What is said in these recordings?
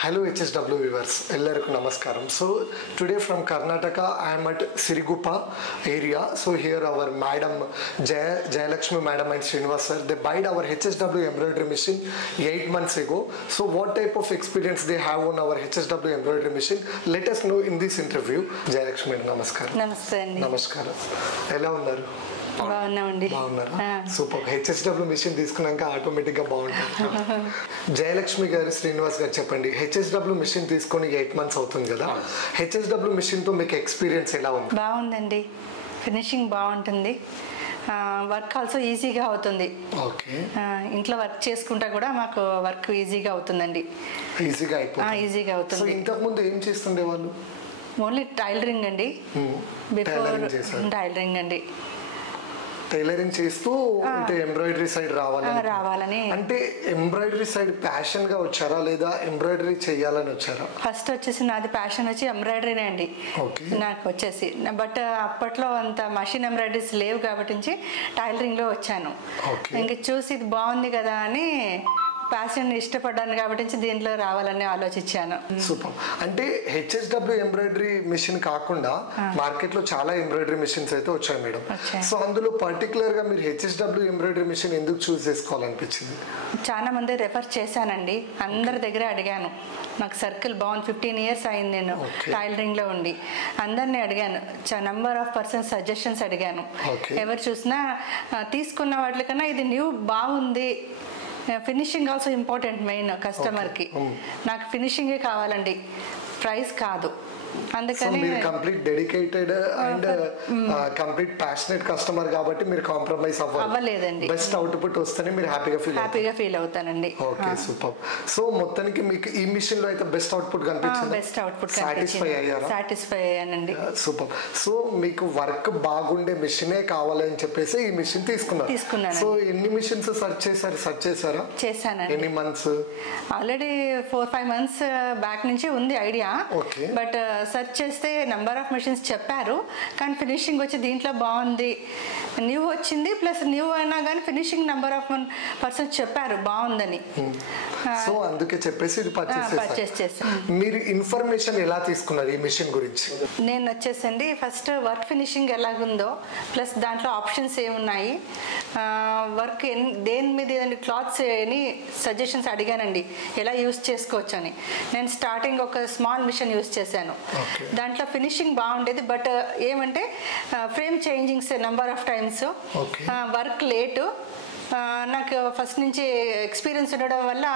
Hello HSW viewers, ಎಲ್ಲರಿಗೂ ನಮಸ್ಕಾರಂ. So today from Karnataka I am at Sirigupa area. So here our madam Jayalakshmi madam and Srinivas sir, they bought our HSW embroidery machine 8 months ago. So what type of experience they have on our HSW embroidery machine, let us know in this interview. Jayalakshmi madam, namaskaram. Namaste andi. Namaskaram. ఎలా ఉన్నారు? బాగున్నామండి. Super. HSW machine తీసుకున్నాక ఆటోమేటిక్గా బాగుంటుంది. జయలక్ష్మి గారు, శ్రీనివాస్ గారు చెప్పండి, HSW machine తీసుకొని 8 months అవుతుంది కదా, హెచ్ఎస్డబ్ల్యూ మిషన్తో మీకు ఎక్స్పీరియన్స్ ఎలా ఉంది? బాగుందండి, ఫినిషింగ్ బాగుంటుంది, వర్క్ ఆల్సో ఈజీగా అవుతుంది. ఓకే, ఇంట్లో వర్క్ చేసుకుంటా కూడా మాకు వర్క్ ఈజీగా అవుతుందండి. ఈజీగా అయిపోతుంది. ఈజీగా అవుతుంది. ఇంతకుముందు ఏం చేస్తుండే వాళ్ళు? ఓన్లీ టైలరింగ్ అండి. బిఫోర్ టైలరింగ్ అండి. టైలరింగ్ చేస్తూ అంటే ఎంబ్రాయిడరీ సైడ్ రావాలని. అంటే ఎంబ్రాయిడరీ సైడ్ ప్యాషన్ గా వచ్చారా లేదా ఎంబ్రాయిడరీ చేయాలని వచ్చారా? ఫస్ట్ వచ్చేసి నాది ప్యాషన్ వచ్చి ఎంబ్రాయిడరీనే అండి నాకు వచ్చేసి. బట్ అప్పట్లో అంత మషిన్ ఎంబ్రాయిడరీస్ లేవు కాబట్టి టైలరింగ్ లో వచ్చాను. ఇంక చూసి ఇది బాగుంది కదా అని ప్యాషన్ ఇష్టపడ్డాను కాబట్టి దీంట్లో రావాలని ఆలోచించాను. సూపర్. అంటే హెచ్ఎస్డబ్ల్యూ ఎంబ్రాయిడరీ మిషన్ కాకుండా మార్కెట్ లో చాలా ఎంబ్రాయిడరీ మిషన్స్ అయితే వచ్చాయి మేడం. సో అందులో పర్టికులర్ గా మీరు హెచ్ఎస్డబ్ల్యూ ఎంబ్రాయిడరీ మిషన్ ఎందుకు చూస్ చేసుకోవాలనిపించింది? చాలా మంది రెఫర్ చేశానండి, అందరి దగ్గర అడిగాను. నాకు సర్కిల్ బాగుంది, 15 years అయింది నేను టైలరింగ్ లో ఉండి. అందరినీ అడిగాను, నెంబర్ ఆఫ్ పర్సన్స్ సజెషన్స్ అడిగాను. ఎవరు చూసినా తీసుకున్న వాటికన్నా ఇది న్యూ బాగుంది. ఫినిషింగ్ ఆల్సో ఇంపార్టెంట్ మెయిన్ కస్టమర్కి. నాకు ఫినిషింగే కావాలండి, ప్రైస్ కాదు. అందుకని complete dedicated and complete passionate customer కాబట్టి మీరు కాంప్రమైజ్ అవ్వలేదండి. బెస్ట్ అవుట్పుట్ వస్తేనే మీరు హ్యాపీగా ఫీల్ అవుతానండి. Okay, super. సో మొత్తానికి మీకు ఈ మిషన్ లో అయితే బెస్ట్ అవుట్పుట్ కనిపించింది? బెస్ట్ అవుట్పుట్ సాటిస్ఫై అయ్యానండి. సూపర్. సో మీకు వర్క్ బాగుండే మిషనే కావాలని చెప్పేసి ఈ మిషన్ తీసుకున్నాను. సో ఎన్ని మిషన్స్ సెర్చ్ చేశారా? చేశానండి. ఎన్ని మంత్స్? ఆల్రెడీ 4-5 months బ్యాక్ నుంచి ఉంది ఐడియా. బట్ సెర్చ్ చేస్తే నెంబర్ ఆఫ్ మెషిన్స్ చెప్పారు, కానీ ఫినిషింగ్ వచ్చి దీంట్లో బాగుంది, న్యూ వచ్చింది. ప్లస్ న్యూ అయినా కానీ ఫినిషింగ్ నెంబర్ ఆఫ్ పర్సన్స్ చెప్పారు బాగుందని. సో అందుకే చెప్పేసి ఇది పర్చేస్ చేశాను. మీరు ఇన్ఫర్మేషన్ ఎలా తీసుకున్నారు ఈ మిషన్ గురించి? నేను వచ్చేసండి ఫస్ట్ వర్క్ ఫినిషింగ్ ఎలాగుందో, ప్లస్ దాంట్లో ఆప్షన్స్ ఏమున్నాయి, వర్క్ దేని మీద క్లాత్స్ అని సజెషన్స్ అడిగానండి, ఎలా యూస్ చేసుకోవచ్చు అని. నేను స్టార్టింగ్ ఒక స్మాల్ మిషన్ యూస్ చేశాను. దాంట్లో ఫినిషింగ్ బాగుండేది, బట్ ఏమంటే frame changings number of times, work late. నాకు ఫస్ట్ నుంచి ఎక్స్పీరియన్స్ ఉండడం వల్ల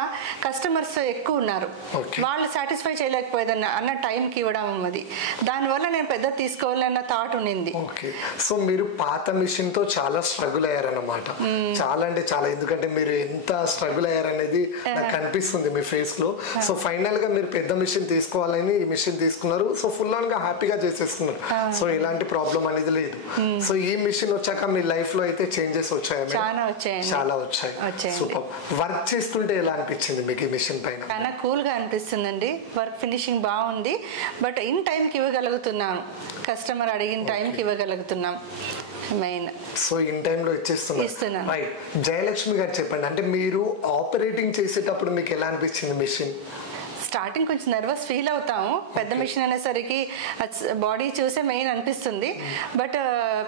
కస్టమర్స్ ఎక్కువ ఉన్నారు, వాళ్ళు సాటిస్ఫై చేయలేకపోయేది అన్న టైంకి ఇవ్వడం. అది దానివల్ల నేను పెద్ద తీసుకోవాలన్న థాట్ ఉండింది. సో మీరు పాత మిషన్ తో చాలా స్ట్రగుల్ అయ్యారన్నమాట. చాలా అంటే చాలా, ఎందుకంటే మీరు ఎంత స్ట్రగుల్ అయ్యారనేది నాకు కనిపిస్తుంది మీ ఫేస్ లో. సో ఫైనల్ గా మీరు పెద్ద మిషన్ తీసుకోవాలని ఈ మిషన్ తీసుకున్నారు. సో ఫుల్ ఆన్ గా హ్యాపీగా చేసేస్తున్నారు. సో ఎలాంటి ప్రాబ్లం అనేది లేదు. సో ఈ మిషన్ వచ్చాక మీ లైఫ్ లో అయితే చేంజెస్ వచ్చాయి? చాలా వచ్చాయి. సూపర్. వర్క్ చేస్తుంటే ఎలా అనిపించింది మీకు ఈ మిషన్ పైన? చాలా కూల్ గా అనిపిస్తుందండి. వర్క్ ఫినిషింగ్ బాగుంది, బట్ ఇన్ టైంకి ఇవ్వగలుగుతున్నాను, కస్టమర్ అడిగిన టైంకి ఇవ్వగలుగుతున్నాం మెయిన్. సో ఇన్ టైంలో ఇచ్చేస్తున్నాను. రైట్. జయలక్ష్మి గారు చెప్పండి, అంటే మీరు ఆపరేటింగ్ చేసేటప్పుడు మీకు ఎలా అనిపించింది మిషన్? స్టార్టింగ్ కొంచెం నర్వస్ ఫీల్ అవుతాము, పెద్ద మిషన్ అనేసరికి బాడీ చూసే మెయిన్ అనిపిస్తుంది. బట్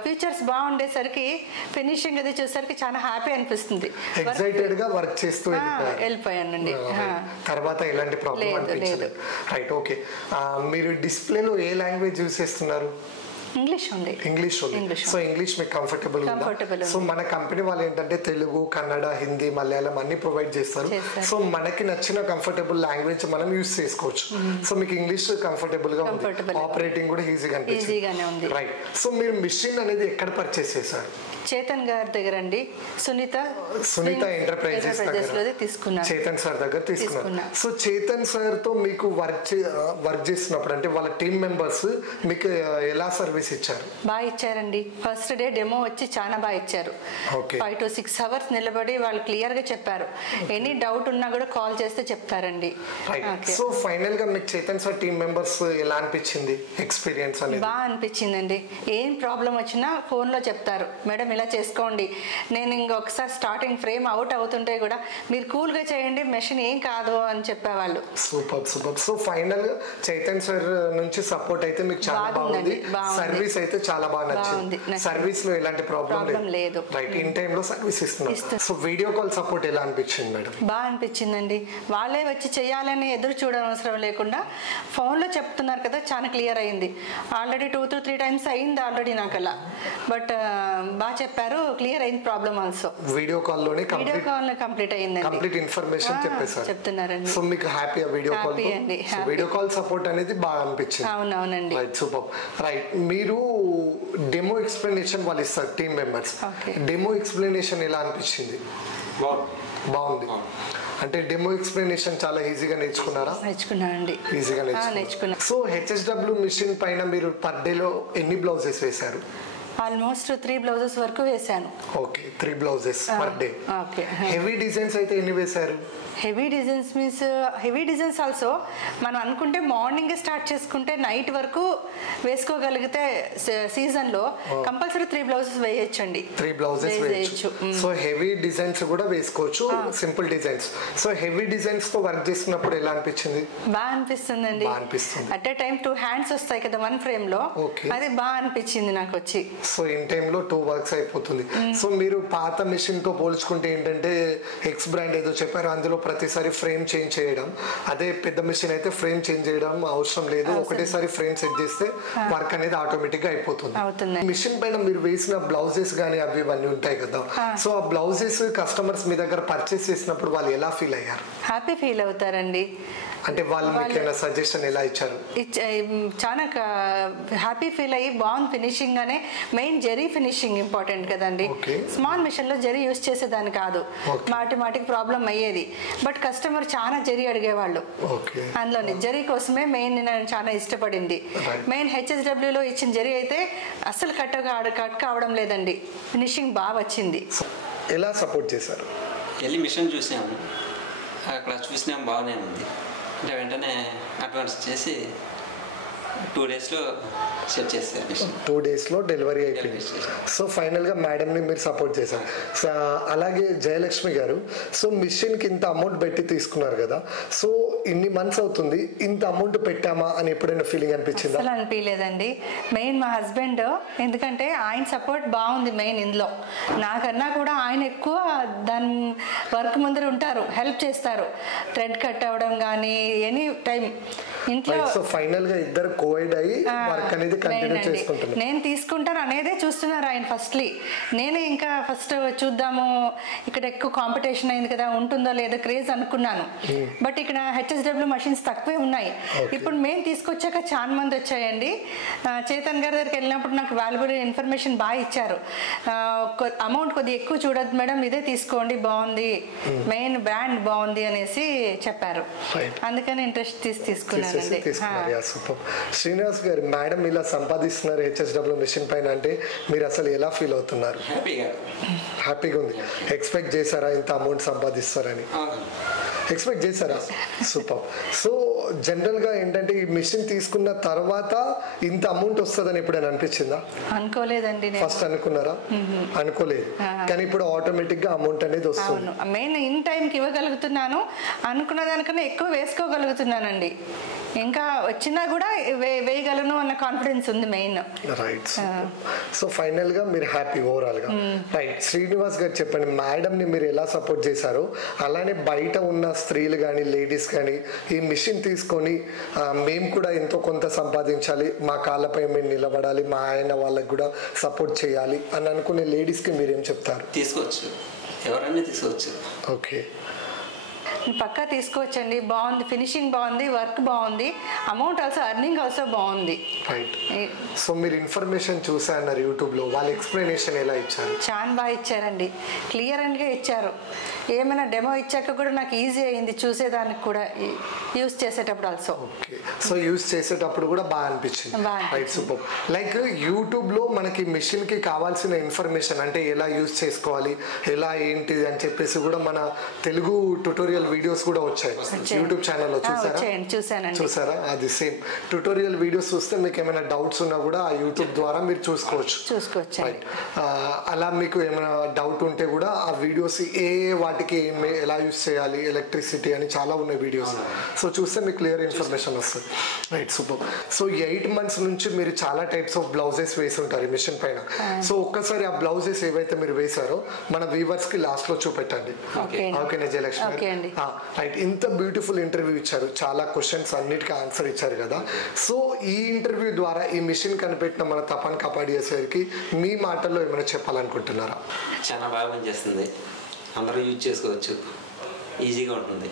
ఫీచర్స్ బాగుండేసరికి ఫినిషింగ్ అది చూసేసరికి చాలా హ్యాపీ అనిపిస్తుంది. ఎక్సైటెడ్ గా వర్క్ చేస్తూ వెళ్ళిపోయానండి. తర్వాత ఎలాంటి ప్రాబ్లం అనిపించలేదు. రైట్. ఓకే, మీరు డిస్ప్లేలో ఏ లాంగ్వేజ్ యూస్ చేస్తున్నారు? ఇంగ్లీష్ ఉంది. సో ఇంగ్లీష్ మీకు కంఫర్టబుల్? సో మన కంపెనీ వాళ్ళు ఏంటంటే తెలుగు, కన్నడ, హిందీ, మలయాళం అన్ని ప్రొవైడ్ చేస్తారు. సో మనకి నచ్చిన కంఫర్టబుల్ లాంగ్వేజ్ మనం యూస్ చేసుకోవచ్చు. సో మీకు ఇంగ్లీష్ కంఫర్టబుల్ గా ఉంది, ఆపరేటింగ్ కూడా ఈజీగా అనిపిస్తుంది. రైట్. సో మీరు మిషన్ అనేది ఎక్కడ పర్చేస్ చేశారు? చేతన్ గారి దగ్గర అండి, సునీత ఎంటర్ప్రైజెస్ తీసుకున్నాను. చేతన్ సార్ దగ్గర తీసుకున్నాను. సో చేతన్ సార్ తో మీకు వర్క్ చేసినప్పుడు అంటే వాళ్ళ టీమ్ మెంబర్స్ మీకు ఎలా సర్వీస్ ఇచ్చారు? బాగా ఇచ్చారండి. ఫస్ట్ డే డెమో వచ్చి చాలా బాగా ఇచ్చారు. 5 to 6 hours నిలబడి వాళ్ళు క్లియర్ గా చెప్పారు. ఎనీ డౌట్ ఉన్నా కూడా కాల్ చేస్తే చెప్తారండి. సో ఫైనల్ గా మీకు చేతన్ సార్ టీమ్ మెంబర్స్ ఎలా అనిపించింది ఎక్స్పీరియన్స్ అనేది? బాగా అనిపించిందండి. ఏం ప్రాబ్లం వచ్చినా ఫోన్ లో చెప్తారు, మేడం ఇలా చేసుకోండి, నేను ఇంకొకసారి స్టార్టింగ్ ఫ్రేమ్ అవుట్ అవుతుంటే కూడా మీరు కూల్గా చేయండి, మెషిన్ ఏం కాదు అని చెప్పేవాళ్ళు. Super super. So final Chaitan sir నుంచి సపోర్ట్ అయితే మీకు చాలా బాగుంది, సర్వీస్ అయితే చాలా బాగా నచ్చింది, సర్వీస్ లో ఎలాంటి ప్రాబ్లం లేదు, రైట్, ఇన్ టైమ్ లో సర్వీస్ ఇస్తున్నారు. సో వీడియో కాల్ సపోర్ట్ ఎలా అనిపించింది మేడం? బాగా అనిపించిందండి. వాళ్ళే వచ్చి చేయాలని ఎదురు చూడనవసరం లేకుండా ఫోన్లో చెప్తున్నారు కదా, చాలా క్లియర్ అయింది. ఆల్రెడీ 2 to 3 times అయింది ఆల్రెడీ నాకు అలా, బట్ బాగా చెప్పారు, క్లియర్ అయింది ప్రాబ్లమ్ ఆల్సో. వీడియో కాల్ లోనే కంప్లీట్ అయిందండి, కంప్లీట్ ఇన్ఫర్మేషన్ చెప్పేశారు, చెప్తున్నారండి. సో మీకు happy video call, video call support అనేది బాగా అనిపించింది. అవునవునండి, రైట్, సూపర్. రైట్, మీరు డెమో ఎక్స్ప్లెనేషన్ వాళ్ళు ఇస్తారు టీమ్ మెంబర్స్, డెమో ఎక్స్ప్లెనేషన్ ఎలా అనిపించింది? బాగుంది. అంటే డెమో ఎక్స్ప్లెనేషన్ చాలా ఈజీగా నేర్చుకున్నారా? నేర్చుకున్నానండి, ఈజీగా నేర్చుకున్నా. సో హెచ్ఎస్డబ్ల్యూ మిషన్ పైన మీరు పర్ డేలో ఎన్ని బ్లౌజెస్ వేశారు? ఆల్మోస్ట్ 3 బ్లౌజెస్ వరకు వేశాను. Okay, 3 blouses per day. Okay. Heavy designs అయితే ఎన్ని వేశారు? Heavy designs means heavy designs also మనం అనుకుంటే మార్నింగ్ స్టార్ట్ చేసుకుంటే నైట్ వరకు వేసుకోగలిగితే సీజన్లో కంపల్సరీ 3 బ్లౌజెస్ వేయొచ్చండి. 3 బ్లౌజెస్ వేయొచ్చు. సో హెవీ డిజైన్స్ కూడా వేసుకోవచ్చు, simple designs. So heavy designs తో వర్క్ చేస్తున్నప్పుడు ఎలా అనిపించింది? బాగా అనిపిస్తుందండి. అట్ ఏ టైం 2 హ్యాండ్స్ వస్తాయి కదా 1 ఫ్రేమ్ లో, అది బాగా అనిపించింది నాకు వచ్చి. సో ఇన్ టైమ్ లో 2 వర్క్స్ అయిపోతుంది. సో మీరు పాత మిషన్ తో పోల్చుకుంటే ఏంటంటే ఎక్స్ బ్రాండ్ ఏదో చెప్పారు, అందులో ప్రతిసారి ఫ్రేమ్ చేంజ్ చేయడం, అదే పెద్ద మిషన్ అయితే ఫ్రేమ్ చేంజ్ చేయడం అవసరం లేదు, ఒకటేసారి ఫ్రేమ్ సెట్ చేస్తే వర్క్ అనేది ఆటోమేటిక్ గా అయిపోతుంది. మిషన్ పైన మీరు వేసిన బ్లౌజెస్ గానీ అవి ఇవన్నీ ఉంటాయి కదా, సో ఆ బ్లౌజెస్ కస్టమర్స్ మీ దగ్గర పర్చేస్ చేసినప్పుడు వాళ్ళు ఎలా ఫీల్ అయ్యారు? హ్యాపీ ఫీల్ అవుతారండి. అంటే వాళ్ళు మీకు ఏమైనా సజెషన్ ఎలా ఇచ్చారు? చాలా హ్యాపీ ఫీల్ అయ్యి బాగుంది ఫినిషింగ్ అనే, మెయిన్ జరీ ఫినిషింగ్ ఇంపార్టెంట్ కదండి. స్మాల్ మిషన్ లో జరీ యూస్ చేసేదాన్ని కాదు, మాటికి ప్రాబ్లం అయ్యేది, బట్ కస్టమర్ చాలా జరీ అడిగేవాళ్ళు, అందులోని జరీ కోసమే మెయిన్ నేను చాలా ఇష్టపడింది. మెయిన్ హెచ్ఎస్డబ్ల్యూలో ఇచ్చిన జరీ అయితే అస్సలు కట్ కావడం లేదండి, ఫినిషింగ్ బాగా వచ్చింది. ఎలా సపోర్ట్ చేశారు? వెళ్ళి మిషన్ చూసాము, అక్కడ చూసినాం బాగానే ఉంది అంటే వెంటనే అడ్వాన్స్ చేసి 2 daysలో సెట్ చేస్తారు. 2 daysలో డెలివరీ అయిపోయింది. సో ఫైనల్గా మేడంని మీరు సపోర్ట్ చేశారు. సో అలాగే జయలక్ష్మి గారు, సో మిషన్కి ఇంత అమౌంట్ పెట్టి తీసుకున్నారు కదా, సో ఇన్ని మంత్స్ అవుతుంది, ఇంత అమౌంట్ పెట్టామా అని ఎప్పుడైనా ఫీలింగ్ అనిపించిందా? అసలు అనిపించలేదండి. మెయిన్ మా హస్బెండ్, ఎందుకంటే ఆయన సపోర్ట్ బాగుంది మెయిన్ ఇందులో, నాకన్నా కూడా ఆయన ఎక్కువ దాని వర్క్ ముందర ఉంటారు, హెల్ప్ చేస్తారు, థ్రెడ్ కట్ అవ్వడం కానీ ఎనీ టైం ఇంట్లో. సో ఫైనల్ గా ఇద్దరు కోవైడ్ అయ్యి వర్క్ అనేది కంటిన్యూ చేసుకుంటున్నారు. నేను తీసుకుంటాను అనేదే చూస్తున్నారు ఆయన ఫస్ట్లీ. నేను ఇంకా ఫస్ట్ చూద్దాము, ఇక్కడ ఎక్కువ కాంపిటీషన్ అయింది కదా, ఉంటుందో లేదో క్రేజ్ అనుకున్నాను, బట్ ఇక్కడ హెచ్ఎస్డబ్ల్యూ మషిన్స్ తక్కువే ఉన్నాయి. ఇప్పుడు మేము తీసుకొచ్చాక చాలా మంది వచ్చాయండి. చేతన్ గారి దగ్గరికి వెళ్ళినప్పుడు నాకు వాల్యుబుల్ ఇన్ఫర్మేషన్ బాగా ఇచ్చారు. అమౌంట్ కొద్దిగా ఎక్కువ చూడొద్దు మేడం, ఇదే తీసుకోండి బాగుంది, మెయిన్ బ్రాండ్ బాగుంది అనేసి చెప్పారు, అందుకని ఇంట్రెస్ట్ తీసుకున్నాను. శ్రీనివాస్ గారు, మేడం ఇలా సంపాదిస్తున్నారు హెచ్ఎస్డబ్ల్యూ మిషన్ పైన అంటే మీరు అసలు ఎలా ఫీల్ అవుతున్నారు? హ్యాపీగా ఉంది. ఎక్స్పెక్ట్ చేశారా ఇంత అమౌంట్ సంపాదిస్తారని? ఎక్స్పెక్ట్ చేశారా? సూపర్. సో జనరల్ గా ఏంటంటే ఈ మిషన్ తీసుకున్న తర్వాత ఇంత అమౌంట్ వస్తుందని ఎప్పుడైనా అనిపించిందా? అనుకోలేదండి. ఫస్ట్ అనుకున్నారా? అనుకోలేదు, కానీ ఇప్పుడు ఆటోమేటిక్ గా అమౌంట్ అనేది వస్తుంది. మెయిన్ ఇన్ టైంకి ఇవ్వగలుగుతున్నాను, అనుకున్న దానికన్నా ఎక్కువ వేసుకోగలుగుతున్నానండి, ఇంకా వచ్చినా కూడా వేయగలను అన్న కాన్ఫిడెన్స్ ఉంది మెయిన్. రైట్. సో ఫైనల్ గా మీరు హ్యాపీ ఓవరాల్ గా. రైట్. శ్రీనివాస్ గారు చెప్పండి, మేడం ని మీరు ఎలా సపోర్ట్ చేశారో అలానే బయట ఉన్న స్త్రీలు కానీ లేడీస్ కానీ ఈ మిషన్ తీసుకొని మేము కూడా ఎంతో కొంత సంపాదించాలి, మా కాళ్ళపై మేము నిలబడాలి, మా ఆయన వాళ్ళకి కూడా సపోర్ట్ చేయాలి అని అనుకునే లేడీస్ కి మీరేం చెప్తారు? తీసుకోవచ్చు, ఎవరైనా తీసుకోవచ్చు. ఓకే, పక్కా తీసుకోవచ్చండి. బాగుంది, ఫినిషింగ్ బాగుంది, వర్క్ బాగుంది, అమౌంట్ ఆల్సో ఎర్నింగ్ ఆల్సో బాగుంది. రైట్. సో మీరు ఇన్ఫర్మేషన్ చూసా అన్నారు యూట్యూబ్ లో, వాళ్ళ ఎక్స్ప్లెనేషన్ ఎలా ఇచ్చారు? చాలా బాగా ఇచ్చారండి, క్లియర్ గా ఇచ్చారు. ఏమైనా డెమో ఇచ్చాక కూడా నాకు ఈజీ అయింది చూసేదానికి కూడా, యూస్ చేసేటప్పుడు ఆల్సో. ఓకే. సో యూస్ చేసేటప్పుడు కూడా బాగా అనిపించింది. Right, super. లైక్ యూట్యూబ్ లో మనకి మిషన్ కి కావాల్సిన ఇన్ఫర్మేషన్ అంటే ఎలా యూస్ చేసుకోవాలి, ఎలా ఏంటిది అని చెప్పేసి కూడా మన తెలుగు ట్యుటోరియల్ వీడియోస్ కూడా వచ్చాయి యూట్యూబ్ ఛానల్లో చూసారా అది సేమ్ ట్యుటోరియల్ వీడియోస్ చూస్తే మీకు ఏమైనా డౌట్స్ ఉన్నా కూడా ఆ యూట్యూబ్ ద్వారా మీరు చూసుకోవచ్చు రైట్ అలా మీకు ఏమైనా డౌట్ ఉంటే కూడా ఆ వీడియోస్ వాటికి ఎలా యూస్ చేయాలి ఎలక్ట్రిసిటీ అని చాలా ఉన్నాయి వీడియోస్ సో చూస్తే మీకు క్లియర్ ఇన్ఫర్మేషన్ వస్తుంది రైట్ సూపర్ సో 8 months నుంచి మీరు చాలా టైప్స్ ఆఫ్ బ్లౌజెస్ వేసి ఉంటారు ఈ మిషన్ పైన సో ఒక్కసారి ఆ బ్లౌజెస్ ఏవైతే మీరు వేసారో మన వ్యూవర్స్ కి లాస్ట్ లో చూపెట్టండి ఓకేనా జయలక్ష్మి రైట్ ఇంత బ్యూటిఫుల్ ఇంటర్వ్యూ ఇచ్చారు చాలా క్వశ్చన్స్ అన్నిటికీ ఆన్సర్ ఇచ్చారు కదా సో ఈ ఇంటర్వ్యూ ద్వారా ఈ మిషన్ కనిపెట్టిన మన తపన్ కాపాడియా సార్కి మీ మాటల్లో ఏమైనా చెప్పాలనుకుంటున్నారా? చాలా బాగా పనిచేస్తుంది, అందరూ యూజ్ చేసుకోవచ్చు, ఈజీగా ఉంటుంది.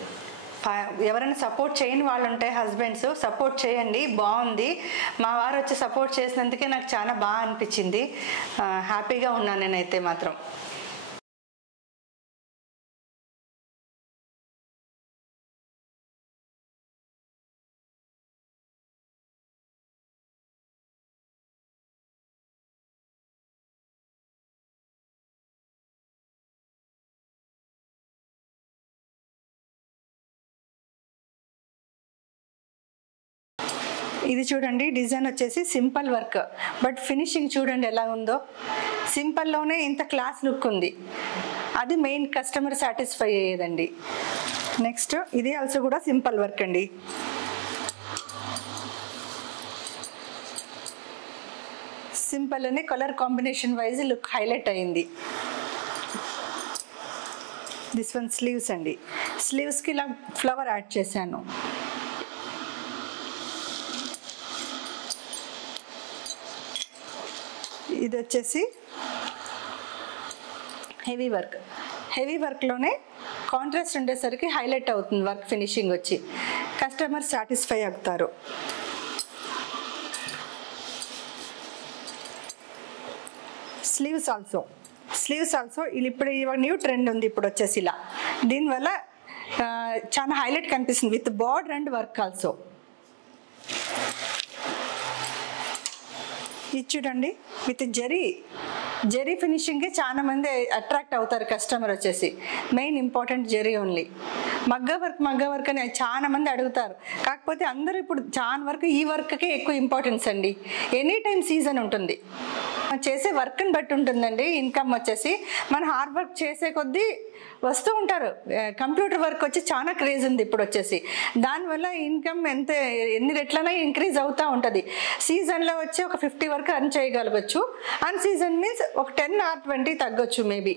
ఎవరైనా సపోర్ట్ చేయని వాళ్ళు ఉంటే హస్బెండ్స్ సపోర్ట్ చేయండి, బాగుంది. మా వారు వచ్చి సపోర్ట్ చేసినందుకే నాకు చాలా బాగా అనిపించింది, హ్యాపీగా ఉన్నాను నేనైతే మాత్రం. ఇది చూడండి, డిజైన్ వచ్చేసి సింపుల్ వర్క్, బట్ ఫినిషింగ్ చూడండి ఎలా ఉందో. సింపుల్లోనే ఇంత క్లాస్ లుక్ ఉంది, అది మెయిన్ కస్టమర్ సాటిస్ఫై అయ్యేదండి. నెక్స్ట్ ఇది ఆల్సో కూడా సింపుల్ వర్క్ అండి. సింపుల్ అనే colour combination wise look highlight అయింది. దిస్ వన్ స్లీవ్స్ అండి, స్లీవ్స్కి ఇలా ఫ్లవర్ యాడ్ చేశాను. ఇది వచ్చేసి హెవీ వర్క్, హెవీ వర్క్లోనే కాంట్రాస్ట్ ఉండేసరికి హైలైట్ అవుతుంది వర్క్ ఫినిషింగ్ వచ్చి, కస్టమర్ సాటిస్ఫై అవుతారు. స్లీవ్స్ ఆల్సో ఇది ఇప్పుడు న్యూ ట్రెండ్ ఉంది ఇప్పుడు వచ్చేసి ఇలా, దీనివల్ల చాలా హైలైట్ కనిపిస్తుంది with border and work also. ఇది చూడండి విత్ జరీ ఫినిషింగ్కి చాలా మంది అట్రాక్ట్ అవుతారు కస్టమర్ వచ్చేసి, మెయిన్ ఇంపార్టెంట్ జరీ ఓన్లీ. మగ్గ వర్క్ అని చాలా మంది అడుగుతారు, కాకపోతే అందరూ ఇప్పుడు చాలా వరకు ఈ వర్క్కే ఎక్కువ ఇంపార్టెన్స్ అండి. ఎనీ టైం సీజన్ ఉంటుంది, చేసే వర్క్ని బట్టి ఉంటుందండి ఇన్కమ్ వచ్చేసి. మన హార్డ్ వర్క్ చేసే కొద్దీ వస్తూ ఉంటారు. కంప్యూటర్ వర్క్ వచ్చి చాలా క్రేజ్ ఉంది ఇప్పుడు వచ్చేసి, దానివల్ల ఇన్కమ్ ఎన్ని రెట్లైనా ఇంక్రీజ్ అవుతూ ఉంటుంది. సీజన్లో వచ్చి ఒక 50 వరకు అర్న్ చేయగలగచ్చు, అన్ సీజన్ మీన్స్ ఒక 10 or 20 తగ్గొచ్చు మేబీ.